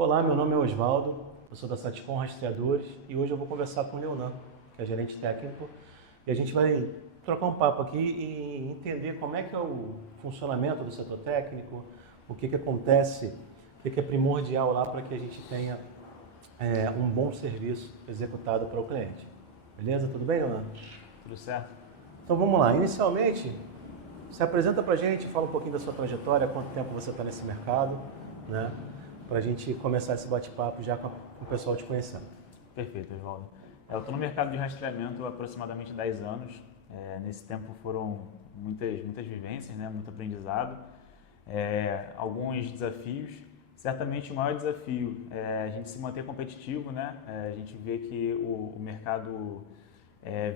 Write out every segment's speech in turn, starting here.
Olá, meu nome é Osvaldo, eu sou da Satisfon Rastreadores e hoje eu vou conversar com o Leonan, que é gerente técnico, e a gente vai trocar um papo aqui e entender como é que é o funcionamento do setor técnico, o que acontece, o que é primordial lá para que a gente tenha um bom serviço executado para o cliente. Beleza? Tudo bem, Leonan? Tudo certo? Então vamos lá. Inicialmente, se apresenta para a gente, fala um pouquinho da sua trajetória, quanto tempo você está nesse mercado, né? Para a gente começar esse bate-papo já com o pessoal te conhecendo. Perfeito, Osvaldo. Eu estou no mercado de rastreamento há aproximadamente 10 anos. Nesse tempo foram muitas vivências, né? Muito aprendizado, alguns desafios. Certamente o maior desafio é a gente se manter competitivo, né? A gente vê que o mercado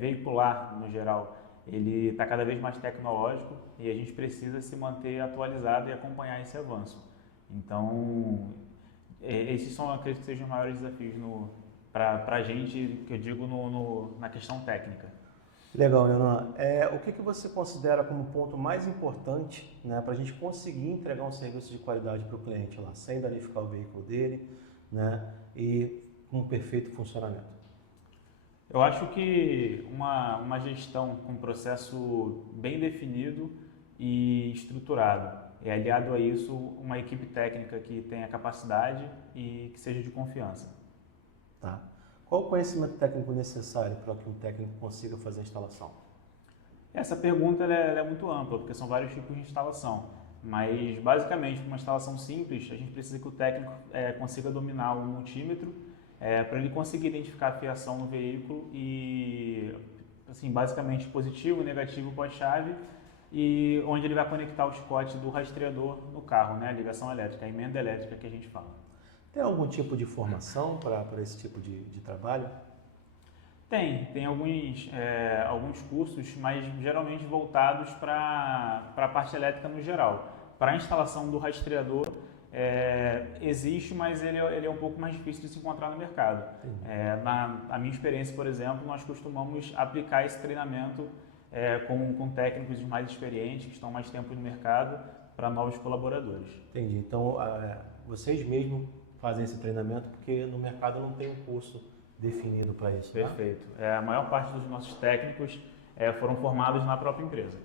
veicular, no geral, ele está cada vez mais tecnológico e a gente precisa se manter atualizado e acompanhar esse avanço. Então, esses são, acredito que sejam os maiores desafios para a gente, que eu digo na questão técnica. Legal, Leonan. O que você considera como ponto mais importante, né, para a gente conseguir entregar um serviço de qualidade para o cliente lá, sem danificar o veículo dele, né, e com um perfeito funcionamento? Eu acho que uma gestão com um processo bem definido e estruturado, aliado a isso uma equipe técnica que tenha capacidade e que seja de confiança. Tá. Qual o conhecimento técnico necessário para que um técnico consiga fazer a instalação? Essa pergunta ela é muito ampla, porque são vários tipos de instalação, mas basicamente uma instalação simples, a gente precisa que o técnico consiga dominar o multímetro para ele conseguir identificar a fiação no veículo e, assim, basicamente positivo, negativo, pós-chave, e onde ele vai conectar o chicote do rastreador no carro, né? A ligação elétrica, a emenda elétrica que a gente fala. Tem algum tipo de formação para esse tipo de trabalho? Tem alguns cursos, mas geralmente voltados para a parte elétrica no geral. Para a instalação do rastreador, existe, mas ele é um pouco mais difícil de se encontrar no mercado. Na minha experiência, por exemplo, nós costumamos aplicar esse treinamento com técnicos mais experientes, que estão mais tempo no mercado, para novos colaboradores. Entendi. Então, vocês mesmos fazem esse treinamento porque no mercado não tem um curso definido para isso, tá? Perfeito. A maior parte dos nossos técnicos foram formados na própria empresa.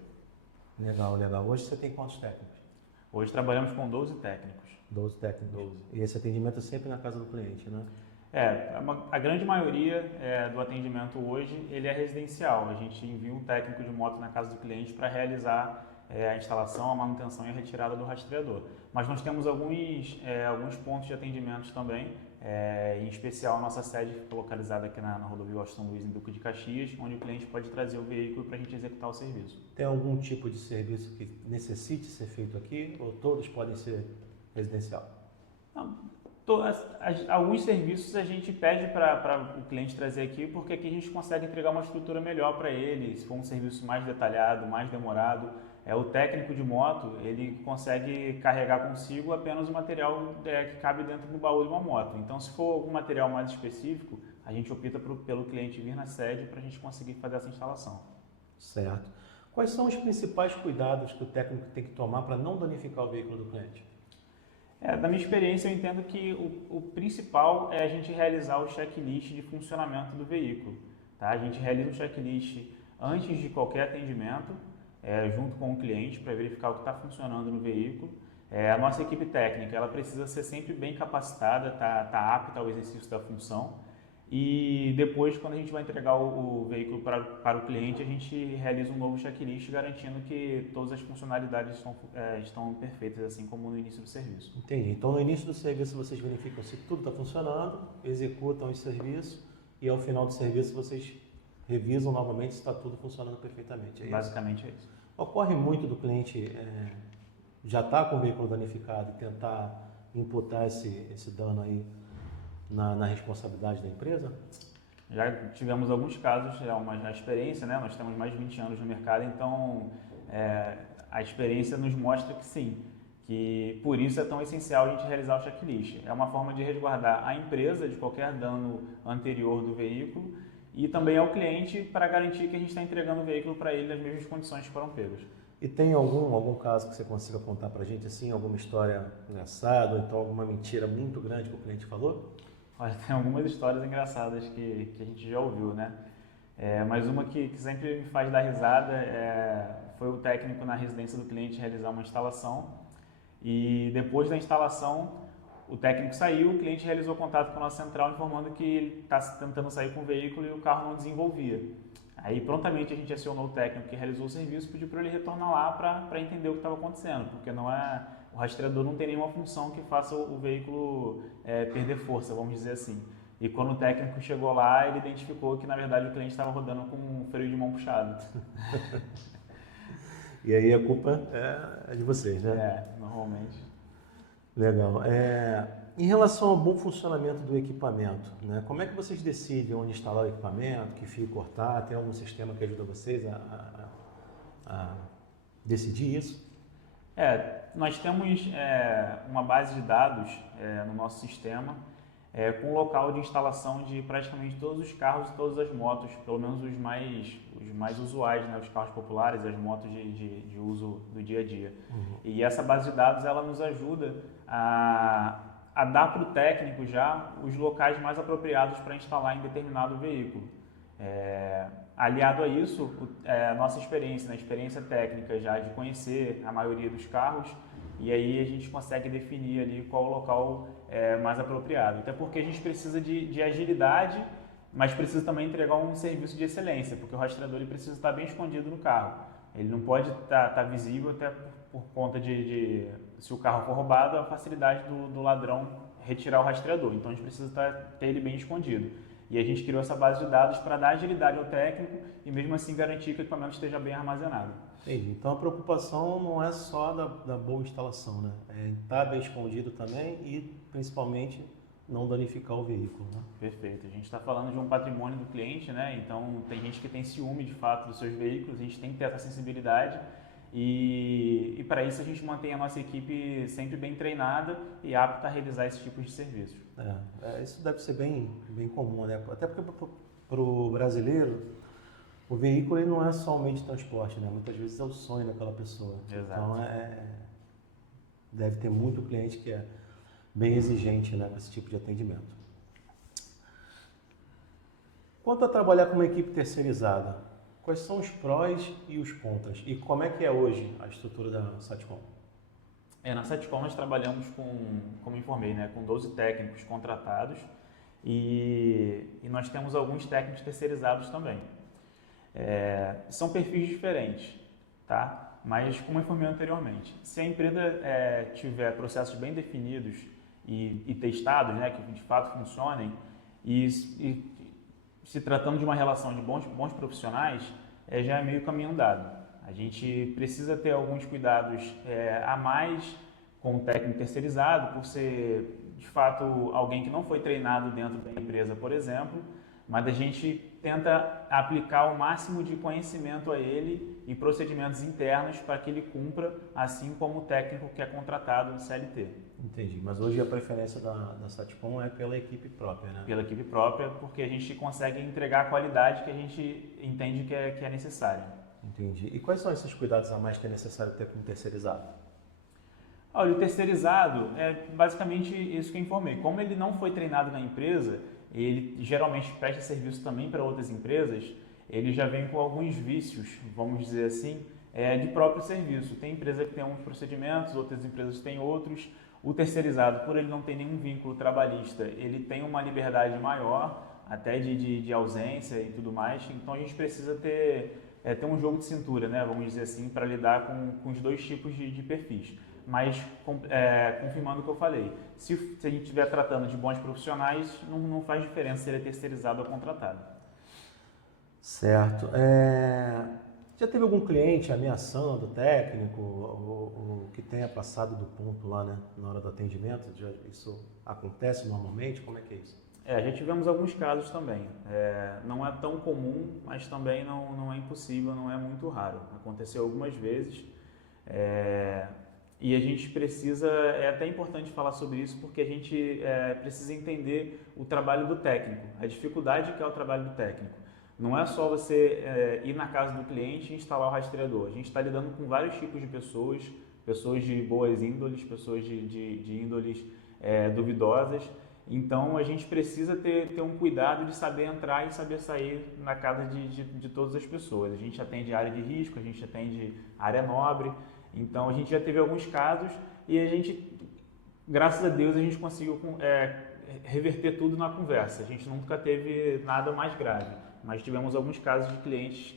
Legal, legal. Hoje você tem quantos técnicos? Hoje trabalhamos com 12 técnicos. 12 técnicos. 12. E esse atendimento é sempre na casa do cliente, né? A grande maioria do atendimento hoje ele é residencial. A gente envia um técnico de moto na casa do cliente para realizar a instalação, a manutenção e a retirada do rastreador. Mas nós temos alguns pontos de atendimento também, em especial a nossa sede fica localizada aqui na rodovia Washington Luiz, em Duque de Caxias, onde o cliente pode trazer o veículo para a gente executar o serviço. Tem algum tipo de serviço que necessite ser feito aqui ou todos podem ser residencial? Não, alguns serviços a gente pede para o cliente trazer aqui, porque aqui a gente consegue entregar uma estrutura melhor para ele. Se for um serviço mais detalhado, mais demorado, o técnico de moto ele consegue carregar consigo apenas o material que cabe dentro do baú de uma moto. Então, se for algum material mais específico, a gente opta pelo cliente vir na sede para a gente conseguir fazer essa instalação. Certo. Quais são os principais cuidados que o técnico tem que tomar para não danificar o veículo do cliente? Da minha experiência, eu entendo que o principal é a gente realizar o checklist de funcionamento do veículo. Tá? A gente realiza o checklist antes de qualquer atendimento, junto com o cliente, para verificar o que está funcionando no veículo. A nossa equipe técnica ela precisa ser sempre bem capacitada, tá apta ao exercício da função. E depois, quando a gente vai entregar o veículo para o cliente, a gente realiza um novo checklist garantindo que todas as funcionalidades estão perfeitas, assim como no início do serviço. Entendi. Então, no início do serviço, vocês verificam se tudo está funcionando, executam esse serviço e ao final do serviço vocês revisam novamente se está tudo funcionando perfeitamente. Basicamente é isso. Ocorre muito do cliente já estar com o veículo danificado e tentar imputar esse dano aí na responsabilidade da empresa? Já tivemos alguns casos, uma experiência, né? Nós temos mais de 20 anos no mercado, então a experiência nos mostra que sim, que por isso é tão essencial a gente realizar o checklist. É uma forma de resguardar a empresa de qualquer dano anterior do veículo e também ao cliente para garantir que a gente está entregando o veículo para ele nas mesmas condições que foram pegas. E tem algum caso que você consiga contar para a gente, assim, alguma história engraçada, ou então alguma mentira muito grande que o cliente falou? Olha, tem algumas histórias engraçadas que a gente já ouviu, né? Mas uma que sempre me faz dar risada foi o técnico na residência do cliente realizar uma instalação e depois da instalação o técnico saiu, o cliente realizou contato com a nossa central informando que ele está tentando sair com o veículo e o carro não desenvolvia. Aí prontamente a gente acionou o técnico que realizou o serviço e pediu para ele retornar lá para entender o que estava acontecendo, porque o rastreador não tem nenhuma função que faça o veículo perder força, vamos dizer assim. E quando o técnico chegou lá, ele identificou que na verdade o cliente estava rodando com um freio de mão puxado. E aí a culpa é de vocês, né? Normalmente. Legal. Em relação ao bom funcionamento do equipamento, né? Como é que vocês decidem onde instalar o equipamento, que fio cortar? Tem algum sistema que ajuda vocês a decidir isso? Nós temos uma base de dados no nosso sistema com local de instalação de praticamente todos os carros e todas as motos, pelo menos os mais usuais, né? Os carros populares, as motos de uso do dia a dia. Uhum. E essa base de dados ela nos ajuda a dar para o técnico já os locais mais apropriados para instalar em determinado veículo. Aliado a isso, a nossa experiência, experiência técnica já de conhecer a maioria dos carros, e aí a gente consegue definir ali qual o local mais apropriado. Até porque a gente precisa de agilidade, mas precisa também entregar um serviço de excelência, porque o rastreador ele precisa estar bem escondido no carro. Ele não pode estar visível até por conta se o carro for roubado, a facilidade do ladrão retirar o rastreador. Então a gente precisa ter ele bem escondido. E a gente criou essa base de dados para dar agilidade ao técnico e mesmo assim garantir que o equipamento esteja bem armazenado. Entendi. Então a preocupação não é só da boa instalação, né? É estar bem escondido também e principalmente não danificar o veículo, né? Perfeito. A gente está falando de um patrimônio do cliente, né? Então tem gente que tem ciúme de fato dos seus veículos, a gente tem que ter essa sensibilidade e para isso a gente mantém a nossa equipe sempre bem treinada e apta a realizar esse tipo de serviço. Isso deve ser bem comum, né? Até porque para o brasileiro o veículo ele não é só um meio de transporte, né? Muitas vezes é o sonho daquela pessoa. Exato. Então deve ter muito cliente que é bem exigente, né, com esse tipo de atendimento. Quanto a trabalhar com uma equipe terceirizada, quais são os prós e os contras? E como é que é hoje a estrutura da Satcom? Na Satcom nós trabalhamos como informei, né, com 12 técnicos contratados e nós temos alguns técnicos terceirizados também. São perfis diferentes, tá? Mas como eu informei anteriormente, se a empresa tiver processos bem definidos e testados, né, que de fato funcionem, e se tratando de uma relação de bons profissionais, já é meio caminho andado. A gente precisa ter alguns cuidados a mais com o técnico terceirizado, por ser de fato alguém que não foi treinado dentro da empresa, por exemplo, mas a gente tenta aplicar o máximo de conhecimento a ele e procedimentos internos para que ele cumpra, assim como o técnico que é contratado no CLT. Entendi, mas hoje a preferência da Satcom é pela equipe própria, né? Pela equipe própria, porque a gente consegue entregar a qualidade que a gente entende que é necessária. Entendi. E quais são esses cuidados a mais que é necessário ter com o terceirizado? Olha, o terceirizado é basicamente isso que eu informei. Como ele não foi treinado na empresa, ele geralmente presta serviço também para outras empresas, ele já vem com alguns vícios, vamos dizer assim, de próprio serviço. Tem empresa que tem alguns procedimentos, outras empresas têm outros. O terceirizado, por ele não ter nenhum vínculo trabalhista, ele tem uma liberdade maior, até de ausência e tudo mais. Então a gente precisa ter um jogo de cintura, né, vamos dizer assim, para lidar com os dois tipos de perfis. Mas, confirmando o que eu falei, se a gente estiver tratando de bons profissionais, não faz diferença se ele é terceirizado ou contratado. Certo. Já teve algum cliente ameaçando o técnico ou que tenha passado do ponto lá, né, na hora do atendimento? Isso acontece normalmente? Como é que é isso? Já tivemos alguns casos também. Não é tão comum, mas também não é impossível, não é muito raro. Aconteceu algumas vezes. E a gente precisa, é até importante falar sobre isso, porque a gente precisa entender o trabalho do técnico, a dificuldade que é o trabalho do técnico. Não é só você ir na casa do cliente e instalar o rastreador. A gente está lidando com vários tipos de pessoas, pessoas de boas índoles, pessoas de índoles duvidosas. Então a gente precisa ter um cuidado de saber entrar e saber sair na casa de todas as pessoas. A gente atende área de risco, a gente atende área nobre. Então a gente já teve alguns casos e a gente, graças a Deus, a gente conseguiu reverter tudo na conversa. A gente nunca teve nada mais grave, mas tivemos alguns casos de clientes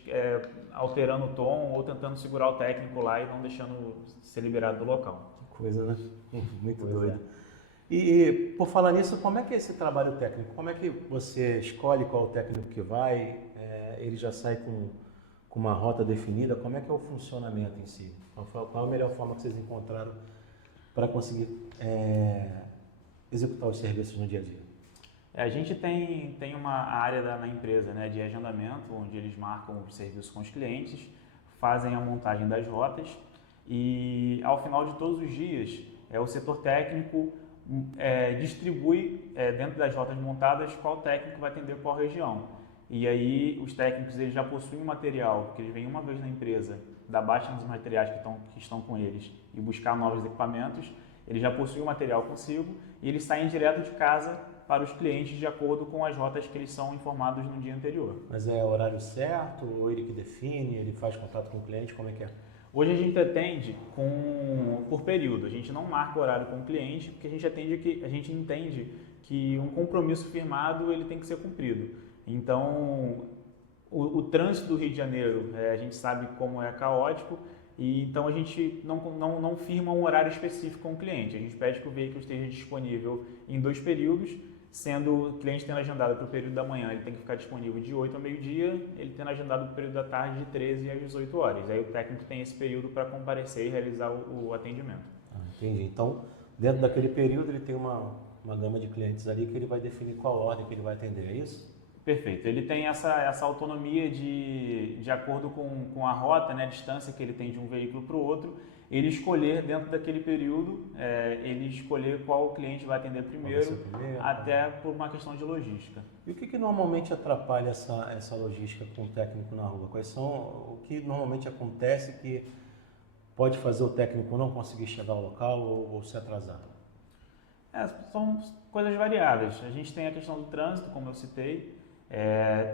alterando o tom ou tentando segurar o técnico lá e não deixando ser liberado do local. Que coisa, né? Muito doido. E por falar nisso, como é que é esse trabalho técnico? Como é que você escolhe qual o técnico que vai? Ele já sai com uma rota definida? Como é que é o funcionamento em si? Qual a melhor forma que vocês encontraram para conseguir executar os serviços no dia a dia? A gente tem uma área na empresa, né, de agendamento, onde eles marcam os serviços com os clientes, fazem a montagem das rotas e ao final de todos os dias o setor técnico distribui dentro das rotas montadas qual técnico vai atender qual região. E aí os técnicos eles já possuem um material, porque eles vêm uma vez na empresa, dar baixa nos materiais que estão com eles e buscar novos equipamentos, eles já possuem o material consigo e eles saem direto de casa para os clientes de acordo com as rotas que eles são informados no dia anterior. Mas é horário certo ou ele que define, ele faz contato com o cliente, como é que é? Hoje a gente atende por período, a gente não marca o horário com o cliente, porque a gente entende que um compromisso firmado ele tem que ser cumprido. Então, o trânsito do Rio de Janeiro, a gente sabe como é caótico, e então a gente não firma um horário específico com o cliente. A gente pede que o veículo esteja disponível em 2 períodos, sendo o cliente tendo agendado para o período da manhã, ele tem que ficar disponível de 8 ao meio-dia, ele tendo agendado para o período da tarde de 13 às 18 horas. Aí o técnico tem esse período para comparecer e realizar o atendimento. Entendi. Então, dentro daquele período, ele tem uma gama de clientes ali que ele vai definir qual ordem que ele vai atender, é isso? Perfeito. Ele tem essa autonomia de acordo com a rota, né, a distância que ele tem de um veículo para o outro, ele escolher dentro daquele período, ele escolher qual cliente vai atender primeiro, até por uma questão de logística. E o que normalmente atrapalha essa logística com o técnico na rua? Quais são o que normalmente acontece que pode fazer o técnico não conseguir chegar ao local ou se atrasar? São coisas variadas. A gente tem a questão do trânsito, como eu citei,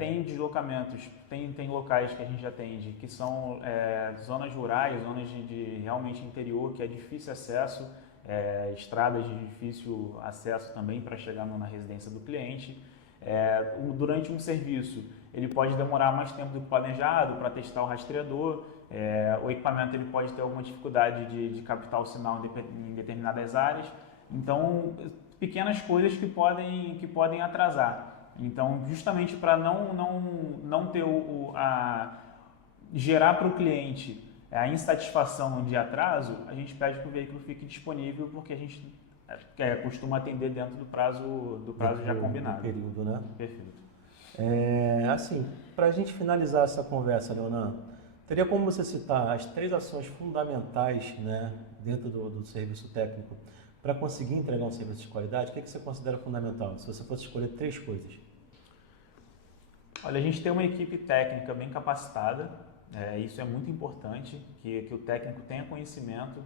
tem deslocamentos, tem locais que a gente atende que são zonas rurais, zonas de realmente interior, que é difícil acesso, estradas de difícil acesso também para chegar na residência do cliente. Durante um serviço, ele pode demorar mais tempo do que planejado para testar o rastreador, o equipamento ele pode ter alguma dificuldade de captar o sinal em determinadas áreas. Então, pequenas coisas que podem atrasar. Então, justamente para não ter gerar para o cliente a insatisfação de atraso, a gente pede que o veículo fique disponível, porque a gente costuma atender dentro do prazo já combinado. Do período, né? Perfeito. Assim, para a gente finalizar essa conversa, Leonan, teria como você citar as 3 ações fundamentais, né, dentro do serviço técnico para conseguir entregar um serviço de qualidade? O que você considera fundamental? Se você fosse escolher 3 coisas. Olha, a gente tem uma equipe técnica bem capacitada, isso é muito importante, que o técnico tenha conhecimento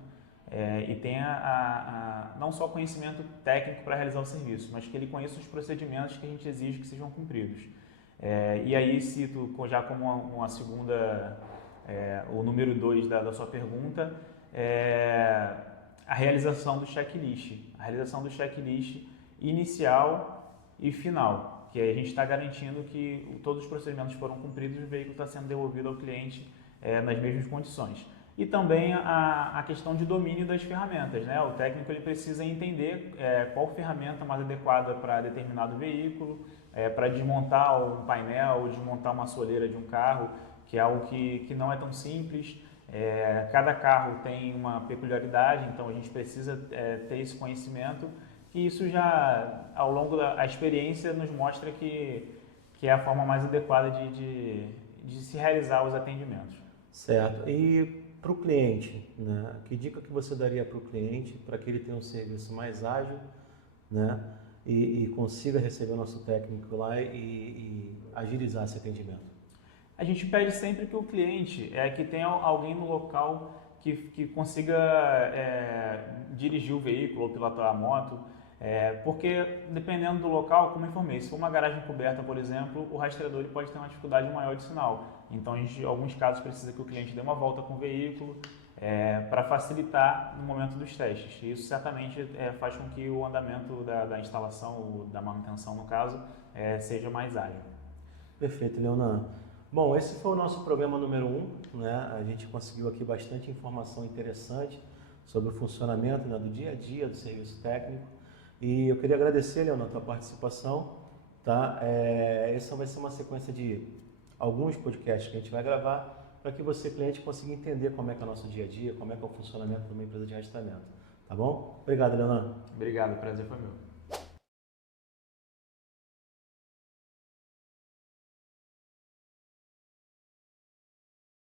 e tenha não só conhecimento técnico para realizar o serviço, mas que ele conheça os procedimentos que a gente exige que sejam cumpridos. E aí cito já como uma segunda, o número 2 da sua pergunta, a realização do checklist. A realização do checklist inicial e final, que a gente está garantindo que todos os procedimentos foram cumpridos e o veículo está sendo devolvido ao cliente nas mesmas condições. E também a questão de domínio das ferramentas, né? O técnico ele precisa entender qual ferramenta mais adequada para determinado veículo, para desmontar um painel ou desmontar uma soleira de um carro, que é algo que não é tão simples. Cada carro tem uma peculiaridade, então a gente precisa ter esse conhecimento, e isso já, ao longo da experiência, nos mostra que é a forma mais adequada de se realizar os atendimentos. Certo. E para o cliente, né, que dica que você daria para o cliente para que ele tenha um serviço mais ágil, né, e consiga receber o nosso técnico lá e agilizar esse atendimento? A gente pede sempre que o cliente que tenha alguém no local que consiga dirigir o veículo ou pilotar a moto, porque dependendo do local, como eu informei, se for uma garagem coberta, por exemplo, o rastreador ele pode ter uma dificuldade maior de sinal. Então, em alguns casos, precisa que o cliente dê uma volta com o veículo para facilitar no momento dos testes. E isso certamente faz com que o andamento da instalação, ou da manutenção, no caso, seja mais ágil. Perfeito, Leonan. Bom, esse foi o nosso programa número 1, né? A gente conseguiu aqui bastante informação interessante sobre o funcionamento, né, do dia a dia do serviço técnico. E eu queria agradecer, Leonan, a tua participação. Tá? Essa vai ser uma sequência de alguns podcasts que a gente vai gravar para que você, cliente, consiga entender como é que é o nosso dia a dia, como é que é o funcionamento de uma empresa de rastreamento. Tá bom? Obrigado, Leonan. Obrigado, o prazer foi meu.